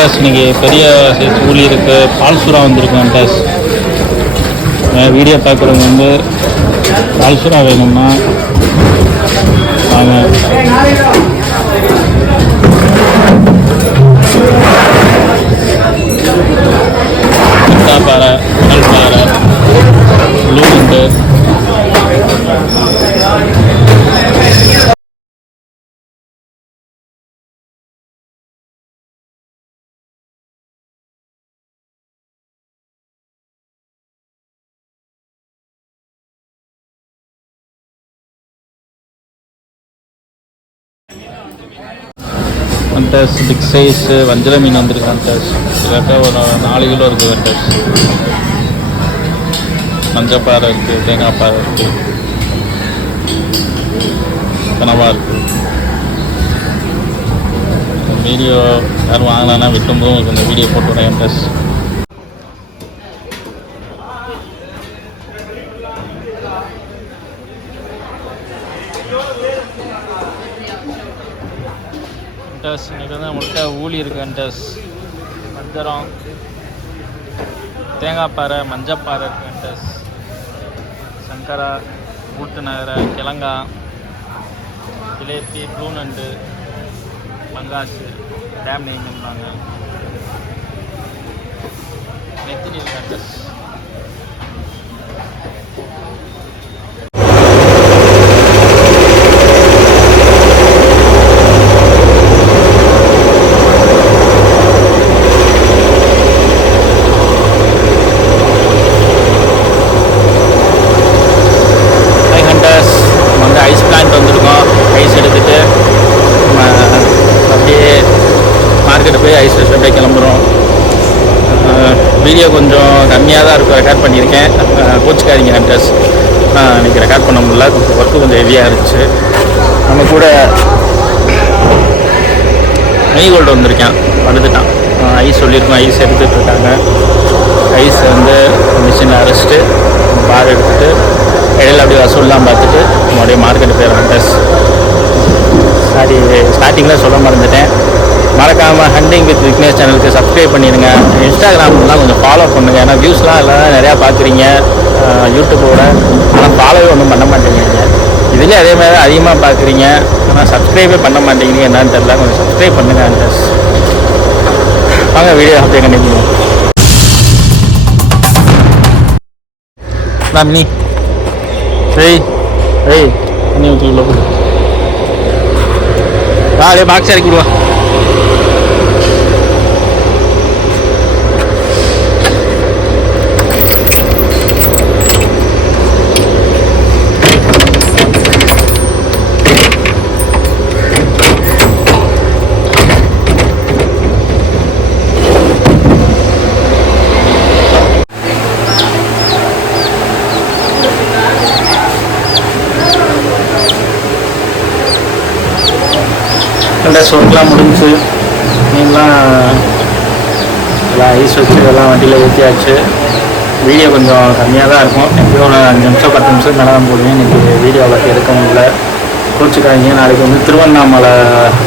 Hunters இன்னைக்கு பெரிய size ஊழி இருக்குது. பால்சுரா வந்திருக்கு ஹண்டர்ஸ். வீடியோ பார்க்குறவங்க வந்து பால்சுரா வேணும்னா வாங்க. பாறை, கல்பாறை, ப்ளூ உண்டு. ஹண்டர்ஸ் பிக் சைஸ் வஞ்சர மீன் வந்துருக்கு. ஹண்டர்ஸ் இதாக்கா ஒரு 4 கிலோ இருக்குது. ஹண்டர்ஸ் மஞ்சப்பாறை இருக்குது, தேங்காய் பாறை இருக்குது, கனவா இருக்குது. வீடியோ யாரும் வாங்கினா விட்டும்போது உங்களுக்கு இந்த வீடியோ போட்டு விட்றேன். ஹண்டர்ஸ் ஹண்டர்ஸ் இன்றைக்கி வந்து நம்மள்கிட்ட ஊழி இருக்குது. ஹண்டர்ஸ் வஞ்சரம், தேங்காய் பாறை, மஞ்சப்பாறை இருக்குது. ஹண்டர்ஸ் சங்கரா, ஊட்டு நகரை, கிழங்கா, ஜிலேபி, ப்ளூ நண்டு, பங்காசு, டேம் நெய்மின்பாங்க, நெத்திலி இருக்குது. ஹண்டர்ஸ் ஐஸ் பிளான்ட் வந்திருக்கோம். ஐஸ் எடுத்துகிட்டு அப்படியே மார்க்கெட்டு போய் ஐஸ் வச்சு அப்படியே கிளம்புறோம். வீடியோ கொஞ்சம் கம்மியாக தான் இருக்கும், ரெக்கார்ட் பண்ணியிருக்கேன். கோச்சுக்காதீங்க ஹண்டர்ஸ். இன்றைக்கி ரெக்கார்ட் பண்ண முடியல, கொஞ்சம் ஒர்க்கு கொஞ்சம் ஹெவியாக இருந்துச்சு. நம்ம கூட மெய்கோல்டு வந்திருக்கேன், வந்துட்டான். ஐஸ் சொல்லியிருக்கோம், ஐஸ் எடுத்துகிட்ருக்காங்க. ஐஸ் வந்து மிஷினில் அரைச்சிட்டு பார் எடுத்துகிட்டு இடையில அப்படியே வசூல்லாம் பார்த்துட்டு நம்மளுடைய மார்க்கெட்டு போயிடும். ஹண்டர்ஸ் ஸ்டார்டிங்கில் சொல்ல மறந்துட்டேன். மறக்காமல் ஹண்டிங் வித் விக்னேஷ் சேனலுக்கு சப்ஸ்கிரைப் பண்ணிடுங்க. இன்ஸ்டாகிராம்லாம் கொஞ்சம் ஃபாலோ பண்ணுங்கள். ஏன்னா வியூஸ்லாம் எல்லாம் நிறையா பார்க்குறீங்க யூடியூப்போட, ஆனால் ஃபாலோவே ஒன்றும் பண்ண மாட்டேங்கிறீங்க. இதுலேயே அதே மாதிரி அதிகமாக பார்க்குறீங்க, ஆனால் சப்ஸ்கிரைபே பண்ண மாட்டேங்கிறீங்க. என்னன்னு தெரியல, கொஞ்சம் சப்ஸ்கிரைப் பண்ணுங்கள் ஹண்டர்ஸ். வாங்க வீடியோ அப்படியே கண்டிப்பாக நீ தண்ணி ஊற்றிக்குள்ள போடு. அப்படியே பாக்ஸ் இறக்கி விடுவா. ஹண்டர்ஸ் ஒர்க்லாம் முடிஞ்சு மீன்லாம் எல்லாம் ஐஸ் வச்சு எல்லாம் வண்டியில் ஏற்றியாச்சு. வீடியோ கொஞ்சம் கம்மியாக தான் இருக்கும், எப்படியும் ஒரு 5 நிமிஷம் 10 நிமிஷம் மேலே தான் போடுவேன். இன்றைக்கி வீடியோ பற்றி எடுக்க முடியல, கோச்சிக்காதீங்க. நாளைக்கு வந்து திருவண்ணாமலை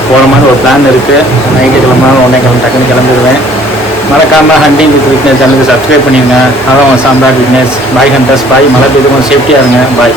போகிற மாதிரி ஒரு பிளான் இருக்குது. நைட்டு கிளம்புனாலும் உடனே டக்குன்னு கிளம்பிடுவேன். மறக்காமல் ஹண்டிங் வித் விக்னேஷ் சேனலுக்கு சப்ஸ்கிரைப் பண்ணிடுங்க. அதான் சாம்ராட் விக்னேஷ். பாய் ஹண்டர்ஸ், பாய். மழை பெய்து கொஞ்சம் சேஃப்டியாக இருங்க. பாய்.